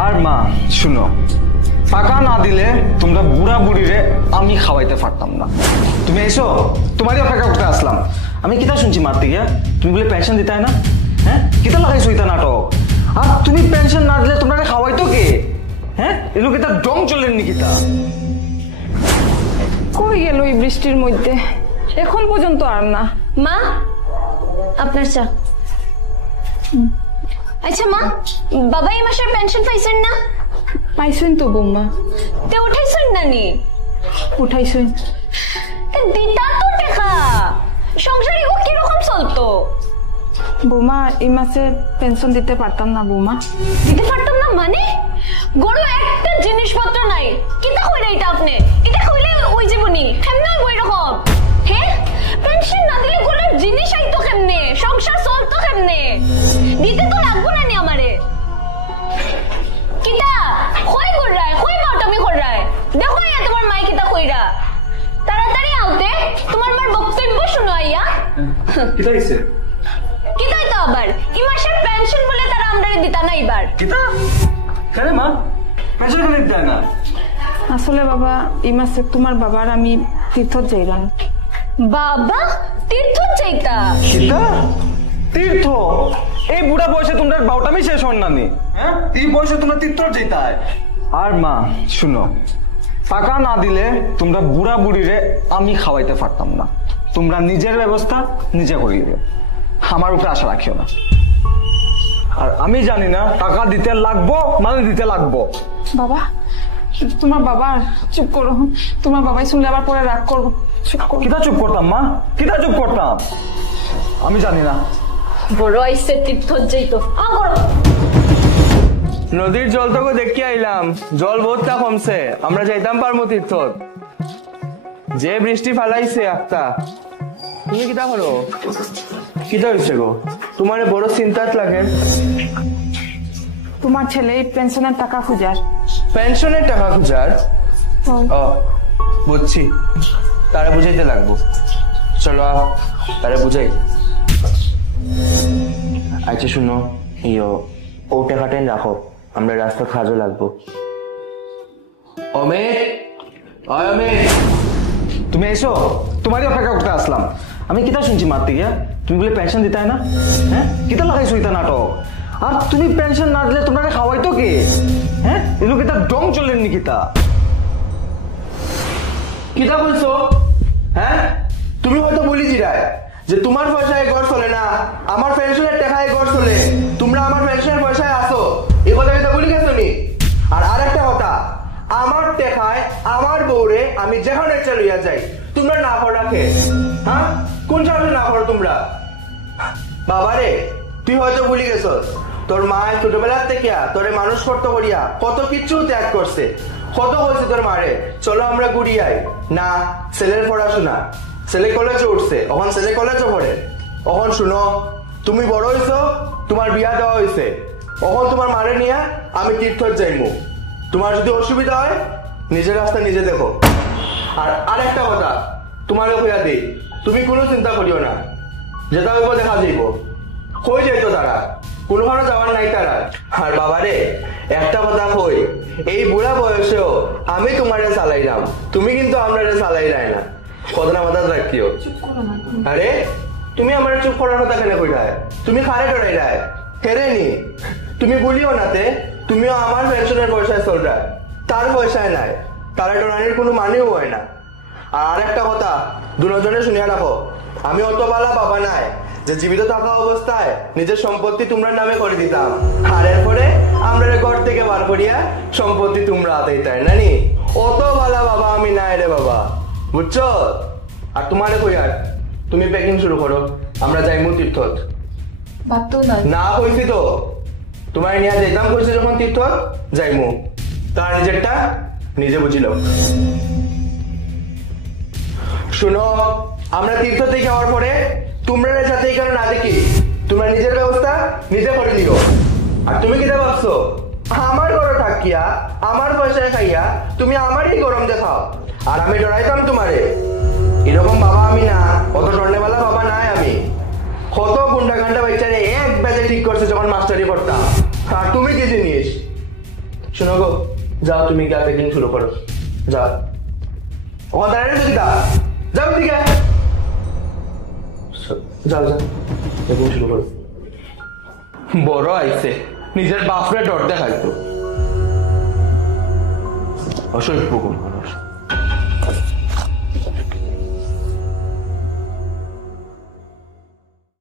আর মা শুনো, টাকা না দিলে তোমরা বুড়া বুড়িরে আমি খাওয়াইতে পারতাম না। তুমি এসো, তোমারই অপেক্ষা করতে আসলাম। আমি কিতা শুনছি মারতে গিয়া তুমি বলে পেনশন দিতে না? হ্যাঁ, কিতা লাগাইছো ইতা নাটক? আর তুমি পেনশন না দিলে তোমরা খাওয়াইতো কে? হ্যাঁ, এগুলো কিতা ডং চলেন নি কিতা? কই গেল এই বৃষ্টির মধ্যে, এখন পর্যন্ত আর না। মা আপনার চা। আচ্ছা মা, বাবা এই মাসের পেনশন পাইছেন না? পাইছেন তো বৌমা। তে উঠাইছেন না নি? উঠাইছেন। দিতা তো টাকা, সংসারে ও কিরকম চলতো? বৌমা এই মাসে পেনশন দিতে পারতাম না বৌমা। দিতে পারতাম না মানে? গরু একটা জিনিসপত্র নাই, কিতা কইরা এটা আপনি? এটা কইলে ওই জীবনী কেমনে ওই রকম? হ্যাঁ, পেনশন না দিলে গরুর জিনিস আইতো কেমনে? সংসার চলতো কেমনে? দিতে তো লাগবো না নি আমারে। কিতা কই কররায়, কই মাউটামি কররায়? দেখো ইয়া তোমার মাই কিতা কইরা। তাড়াতাড়ি আউতে, তোমার মার বক্তব্য শুনো আইয়া। কিতা হইছে? কিতাই তো আবার এই মাসের পেনশন বলে তারা আমরারে দিতা না এবার। কিতা কেন মা পেনশন কেন দিতে না? আসলে বাবা এই মাসে তোমার বাবার আমি তীর্থত যাইলাম। বাবা তীর্থ যাইতা? কিতা তীর্থ? এই বুড়া বয়সে তোমরা বাউটামি শেষ হন না নি? হ্যাঁ, এই বয়সে তোমরা তীর্থ যাইতা? আর মা শুনো, টাকা না দিলে তোমরা বুড়া বুড়িরে আমি খাওয়াইতে পারতাম না। তোমরা নিজের ব্যবস্থা নিজে করিবে, আমার উপরে আশা রাখিও না। আর আমি জানি না টাকা দিতে লাগবো মানে দিতে লাগবো। বাবা তোমার বাবা, চুপ করো, তোমার বাবাই শুনলে আবার পরে রাগ করবো। চুপ করো। কিতা চুপ করতাম মা, কিতা চুপ করতাম? আমি জানি না। বড় আইসে তীর্থ যাইতো। নদীর জল তো দেখি আইলাম, জল বহুতটা কমছে, আমরা যাইতাম পারবো তীর্থ। যে বৃষ্টি ফালাইছে একটা, তুমি কিতা করো? কিতা হয়েছে গো? তোমার বড় চিন্তাত লাগে। তোমার ছেলে পেনশনের টাকা খুঁজার। পেনশনের টাকা খুঁজার? ও বুঝছি, তারা বুঝাইতে লাগবো। চলো তারা বুঝাই। আচ্ছা শুনো, ইয়ো ও টাকাটাই রাখো, আমরা রাস্তা খাজো লাগবো। অমিত, অমিত তুমি এসো, তোমারই অপেক্ষা করতে আসলাম। আমি কিতা শুনছি মারতে গিয়া তুমি বলে পেনশন দিতে না? হ্যাঁ, কিতা লাগাইছো ইতা নাটক? আর তুমি পেনশন না দিলে তোমরা খাওয়াইতো কে? হ্যাঁ, এগুলো কিতা ডং চলেন নি কিতা? কিতা বলছো? হ্যাঁ, তুমি হয়তো বলি জিরায় যে তোমার পয়সায় ঘর চলে না, আমার পেনশনের টাকায় ঘর চলে, তোমরা আমার পেনশনের পয়সায় আসো, এই কথা কিতা বলি গেছো নি? আর আরেকটা কথা, আমার টাকায় আমার বউরে আমি যেখানে চলিয়া যাই, তোমরা না কর রাখে। হ্যাঁ, কোন সাহসে না করো তোমরা? বাবারে তুই হয়তো ভুলি গেছ, তোর মা ছোটবেলার থেকে তোরে মানুষ করতে করিয়া কত কিছু ত্যাগ করছে, কত হয়েছে তোর মারে। চলো আমরা ঘুরিয়াই না। ছেলের পড়াশোনা, ছেলে কলেজে উঠছে, এখন ছেলে কলেজে পড়ে। এখন শুনো, তুমি বড় হইছো, তোমার বিয়া দেওয়া হয়েছে, এখন তোমার মারে নিয়ে আমি তীর্থ যাইমু। তোমার যদি অসুবিধা হয় নিজের রাস্তা নিজে দেখো। আর আরেকটা কথা তোমারও হইয়া দিই, তুমি কোনো চিন্তা করিও না, যেটা হইব দেখা যাইব। কই যাইতো তারা, কোনোখানে যাওয়ার নাই তারা। আর বাবারে একটা কথা কই, এই বুড়া বয়সেও আমি তোমারে চালাইলাম, তুমি কিন্তু আমরারে চালাইলাই না, কথাটা মাথায় রাখিও। আরে তুমি আমার চুপ করার কথা কেন কইরায়? তুমি খারে ডরাইরায় হেরে নি? তুমি বলিও নাতে তুমিও আমার পেনশনের পয়সায় চলরায়, তার পয়সায় নাই, তারা ডরানির কোনো মানেও হয় না। আর আরেকটা কথা দুজনে শুনিয়া রাখো, আমি অত বালা বাবা নাই যে জীবিত থাকা অবস্থায় নিজের সম্পত্তি তোমরা নামে করে দিতাম, আর এরপরে আমরা ঘর থেকে বার করিয়া সম্পত্তি তোমরা আদাইতাই নানি। অত বালা বাবা আমি নাই রে বাবা, বুঝছো? আর তোমারে কইয়ার তুমি প্যাকিং শুরু করো, আমরা যাইমু তীর্থত। না কইছি তো, তোমার নিয়ে যাইতাম কইছি যখন তীর্থত যাইমু, তার নিজেরটা নিজে বুঝিল। শুনো, আমরা তীর্থ থেকে যাওয়ার পরে তোমরা সাথে এখানে না দেখি, তোমরা নিজের ব্যবস্থা নিজে করে দিও। আর তুমি কিটা ভাবছো আমার ঘরে থাকিয়া আমার পয়সায় খাইয়া তুমি আমারই গরম দেখাও, আর আমি ডরাইতাম তোমারে? এরকম বাবা আমি না, অত ডরনেওয়ালা বাবা নাই আমি। কত গুন্ডা গান্ডা বাচ্চারে এক ব্যাচে ঠিক করছে যখন মাস্টারি পড়তাম, আর তুমি কি জিনিস? শোনো গো, যাও তুমি গিয়ে প্যাকিং শুরু করো, যাও। ওখান দাঁড়ালে তো দিদা, যাও ঠিক আছে, যাও যাও প্যাকিং শুরু করো। বড় আইছে, নিজের বাপরে ডর দেখাইতো, অসভ্য কোন মানুষ।